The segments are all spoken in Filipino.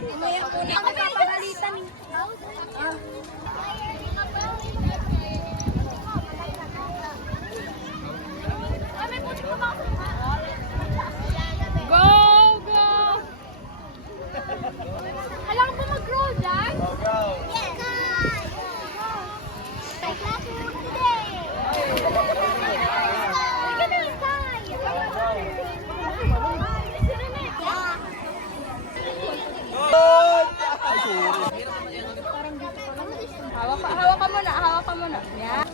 Umaya po na ako papagalitan eh. Go! Go! Alam ko mag-roll dyan? Go, go! Yes! My class room today! Hawak ka muna. Yeah.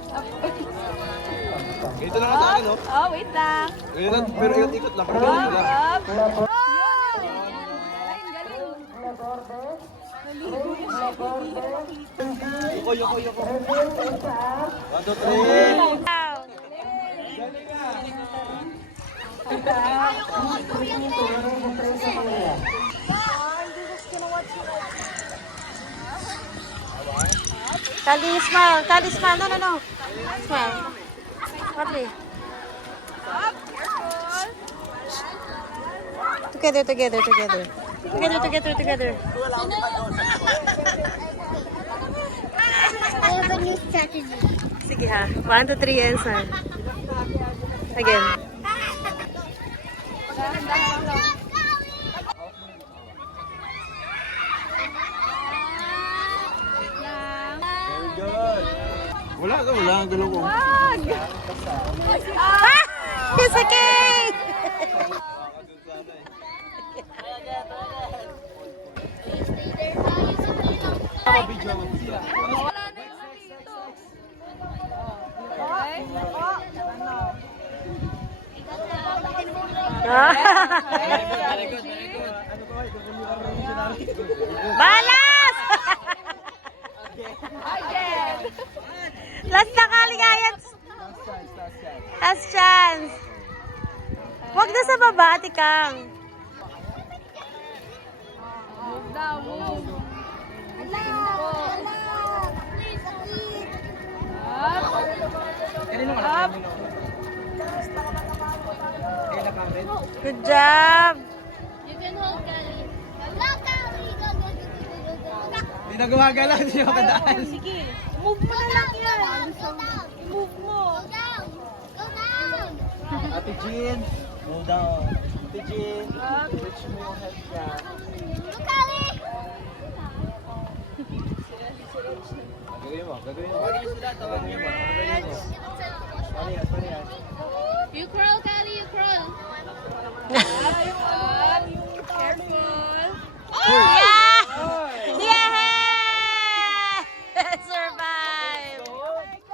Ganito lang sa akin, no? Oh, wait lang. Pero ikot-ikot lang. Pero ganito lang. Up. Yoko, yoko, yoko. 1, 2, 3. Kali smile. No. Smile. Lovely. Together. I have a new strategy. Sige ha. 1, 2, 3 and smile. Again. Very good. Wala ang galaw ko. Wag! It's okay! Balas! Last na kaligayan. Last chance. Huwag na sa baba, Ate Kang. Move now, move. Up. Good job. You can hold Kali. Go, Kali. Go. Hindi na gumagala. Hindi na makadaan. Sige. Move mo na lang yan. Move mo. Go down. Ate Jean. Go down. Ate Jean. Switch mo yung head ka. Go, Kali. Gagawin mo. Parehas. You crawl, Kali. You crawl.